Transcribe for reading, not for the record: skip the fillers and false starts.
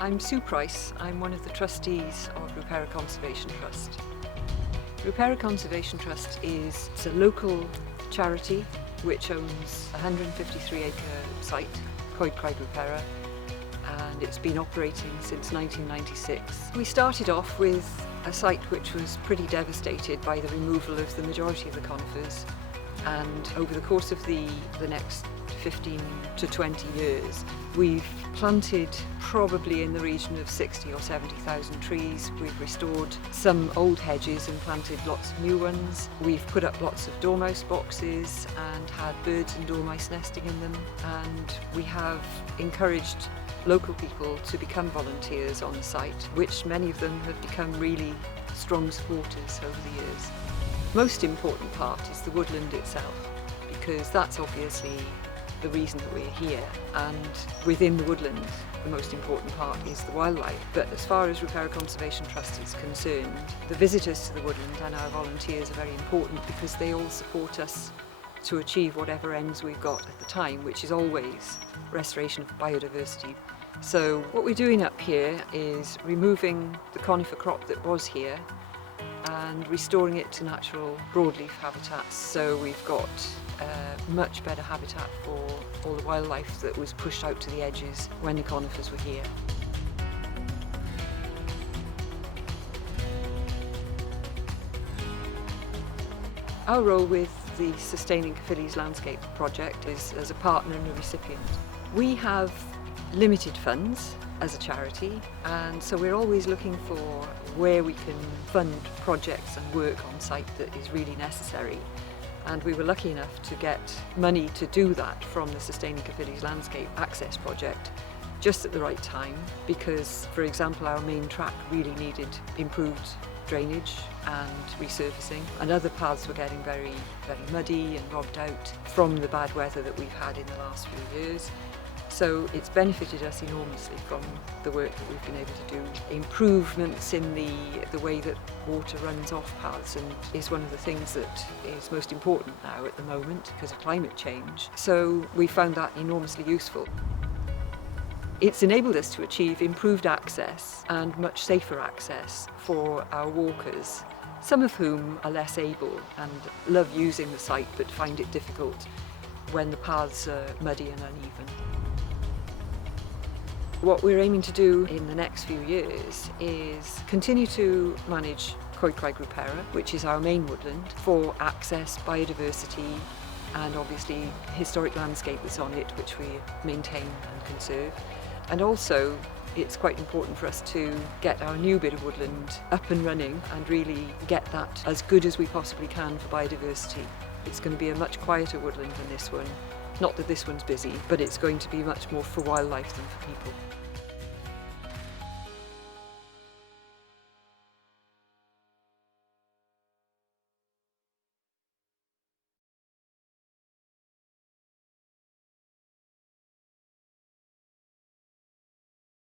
I'm Sue Price. I'm one of the trustees of Rhiw'r Perrai Conservation Trust. Rhiw'r Perrai Conservation Trust is a local charity which owns a 153-acre site, Coed Craig Rhiw'r Perrai, and it's been operating since 1996. We started off with a site which was pretty devastated by the removal of the majority of the conifers, and over the course of the next 15 to 20 years, we've planted probably in the region of 60 or 70,000 trees. We've restored some old hedges and planted lots of new ones. We've put up lots of dormouse boxes and had birds and dormice nesting in them. And we have encouraged local people to become volunteers on the site, which many of them have become really strong supporters over the years. Most important part is the woodland itself, because that's obviously the reason that we're here, and within the woodland the most important part is the wildlife. But as far as Rhiw'r Perrai Conservation Trust is concerned, the visitors to the woodland and our volunteers are very important because they all support us to achieve whatever ends we've got at the time, which is always restoration of biodiversity. So what we're doing up here is removing the conifer crop that was here and restoring it to natural broadleaf habitats. So we've got much better habitat for all the wildlife that was pushed out to the edges when the conifers were here. Our role with the Sustaining Caerphili's Landscape project is as a partner and a recipient. We have limited funds as a charity, and so we're always looking for where we can fund projects and work on site that is really necessary. And we were lucky enough to get money to do that from the Sustaining Caerphili's Landscape Access project just at the right time, because, for example, our main track really needed improved drainage and resurfacing, and other paths were getting very, very muddy and robbed out from the bad weather that we've had in the last few years. So it's benefited us enormously from the work that we've been able to do. Improvements in the way that water runs off paths and is one of the things that is most important now at the moment because of climate change. So we found that enormously useful. It's enabled us to achieve improved access and much safer access for our walkers, some of whom are less able and love using the site but find it difficult when the paths are muddy and uneven. What we're aiming to do in the next few years is continue to manage Coed Craig Rhiw'r Perrai, which is our main woodland, for access, biodiversity, and obviously historic landscape that's on it, which we maintain and conserve. And also, it's quite important for us to get our new bit of woodland up and running and really get that as good as we possibly can for biodiversity. It's going to be a much quieter woodland than this one. Not that this one's busy, but it's going to be much more for wildlife than for people.